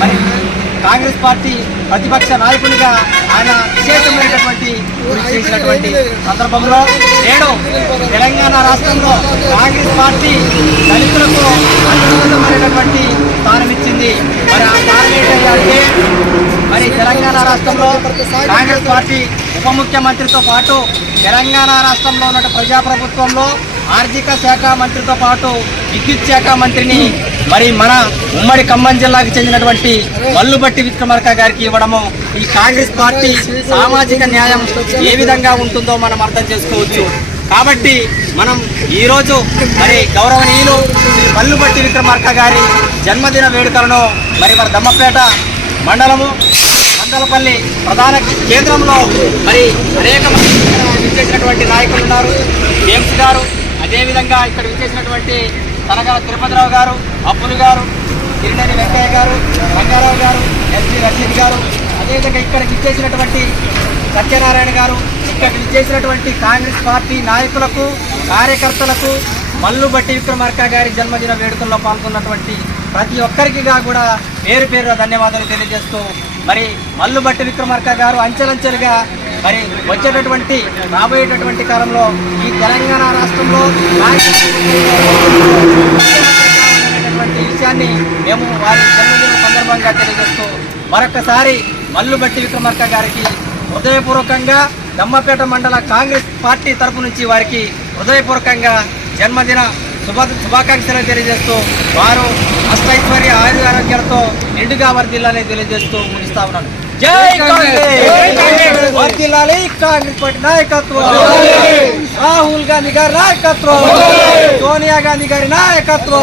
మరి కాంగ్రెస్ పార్టీ ప్రతిపక్ష నాయకునిగా ఆయన విశేషమైనటువంటి కృషి చేసినటువంటి సందర్భంలో నేడు తెలంగాణ రాష్ట్రంలో కాంగ్రెస్ పార్టీ దళితులకు అత్యున్నతమైనటువంటి స్థానం ఇచ్చింది. మరి ఆ స్థానం ఏంటంటే మరి తెలంగాణ రాష్ట్రంలో కాంగ్రెస్ పార్టీ ఉప ముఖ్యమంత్రితో పాటు తెలంగాణ రాష్ట్రంలో ఉన్న ప్రజాప్రభుత్వంలో ఆర్థిక శాఖ మంత్రితో పాటు విద్యుత్ శాఖ మంత్రిని మరి మన ఉమ్మడి ఖమ్మం జిల్లాకు చెందినటువంటి మల్లుబట్టి విక్రమార్క గారికి ఇవ్వడము ఈ కాంగ్రెస్ పార్టీ సామాజిక న్యాయం ఏ విధంగా ఉంటుందో మనం అర్థం చేసుకోవచ్చు. కాబట్టి మనం ఈరోజు మరి గౌరవనీయులు శ్రీ మల్లుబట్టి విక్రమార్క గారి జన్మదిన వేడుకలను మరి మన దమ్మపేట మండలము మందలపల్లి ప్రధాన కేంద్రంలో మరి అనేక మంది విచ్చేసినటువంటి నాయకులు ఉన్నారు. జేమ్స్ గారు అదేవిధంగా ఇక్కడ విచ్చేసినటువంటి తనగల తిరుపతిరావు గారు అప్పులు గారు తిరునేని వెంకయ్య గారు రంగారావు గారు ఎస్పీ రషీద్ గారు అదేవిధంగా ఇక్కడికి ఇచ్చేసినటువంటి సత్యనారాయణ గారు ఇక్కడికి ఇచ్చేసినటువంటి కాంగ్రెస్ పార్టీ నాయకులకు కార్యకర్తలకు మల్లు బట్టి విక్రమార్క గారి జన్మదిన వేడుకల్లో పాల్గొన్నటువంటి ప్రతి ఒక్కరికిగా కూడా పేరు పేరు ధన్యవాదాలు తెలియజేస్తూ మరి మల్లు బట్టి విక్రమార్క గారు అంచెలంచెలుగా మరి వచ్చేటటువంటి రాబోయేటటువంటి కాలంలో ఈ తెలంగాణ రాష్ట్రంలో మేము వారి జన్మదిన సందర్భంగా తెలియజేస్తూ మరొకసారి మల్లు బట్టి విక్రమార్క గారికి హృదయపూర్వకంగా దమ్మపేట మండల కాంగ్రెస్ పార్టీ తరపు నుంచి వారికి హృదయపూర్వకంగా జన్మదిన శుభ శుభాకాంక్షలు తెలియజేస్తూ వారు అష్టైశ్వర్య ఆయుర ఆరోగ్యాలతో నిండుగా వర్దిల్లాలని తెలియజేస్తూ ముగిస్తా ఉన్నాను. జై కాంగ్రెస్! వర్దిల్లాలి కాంగ్రెస్! పార్టీ నాయకత్వం! రాహుల్ గాంధీ గారి నాయకత్వం! సోనియా గాంధీ గారి నాయకత్వం!